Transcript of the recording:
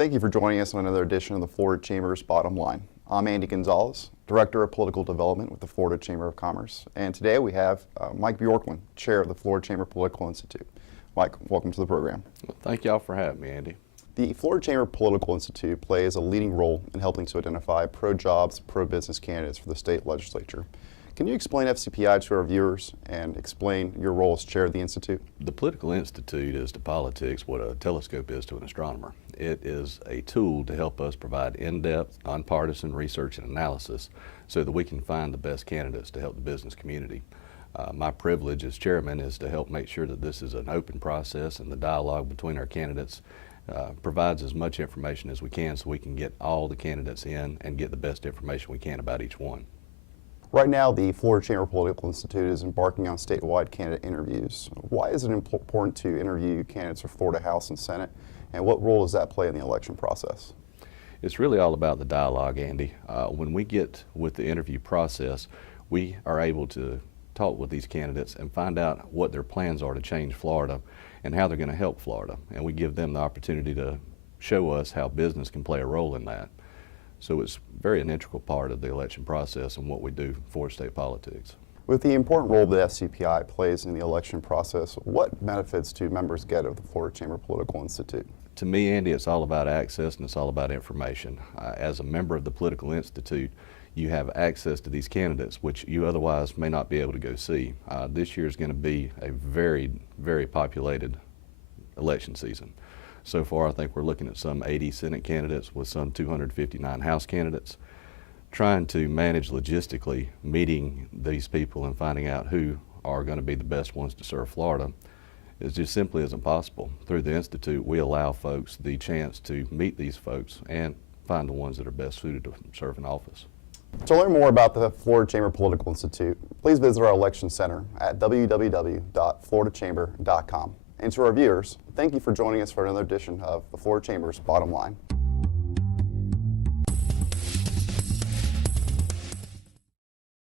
Thank you for joining us on another edition of the Florida Chamber's Bottom Line. I'm Andy Gonzalez, Director of Political Development with the Florida Chamber of Commerce. And today we have Mike Bjorklund, Chair of the Florida Chamber Political Institute. Mike, welcome to the program. Well, thank y'all for having me, Andy. The Florida Chamber Political Institute plays a leading role in helping to identify pro-jobs, pro-business candidates for the state legislature. Can you explain FCPI to our viewers and explain your role as chair of the Institute? The Political Institute is to politics what a telescope is to an astronomer. It is a tool to help us provide in-depth, nonpartisan research and analysis so that we can find the best candidates to help the business community. My privilege as chairman is to help make sure that this is an open process and the dialogue between our candidates provides as much information as we can so we can get all the candidates in and get the best information we can about each one. Right now, the Florida Chamber Political Institute is embarking on statewide candidate interviews. Why is it important to interview candidates for Florida House and Senate, and what role does that play in the election process? It's really all about the dialogue, Andy. When we get with the interview process, we are able to talk with these candidates and find out what their plans are to change Florida and how they're going to help Florida. And we give them the opportunity to show us how business can play a role in that. So it's very an integral part of the election process and what we do for state politics. With the important role that FCPI plays in the election process, what benefits do members get of the Florida Chamber Political Institute? To me, Andy, it's all about access and it's all about information. As a member of the Political Institute, you have access to these candidates, which you otherwise may not be able to go see. This year is going to be a very, very populated election season. So far, I think we're looking at some 80 Senate candidates with some 259 House candidates. Trying to manage logistically meeting these people and finding out who are going to be the best ones to serve Florida is just simply isn't possible. Through the Institute, we allow folks the chance to meet these folks and find the ones that are best suited to serve in office. To learn more about the Florida Chamber Political Institute, please visit our election center at www.floridachamber.com. And to our viewers, thank you for joining us for another edition of the Florida Chamber's Bottom Line.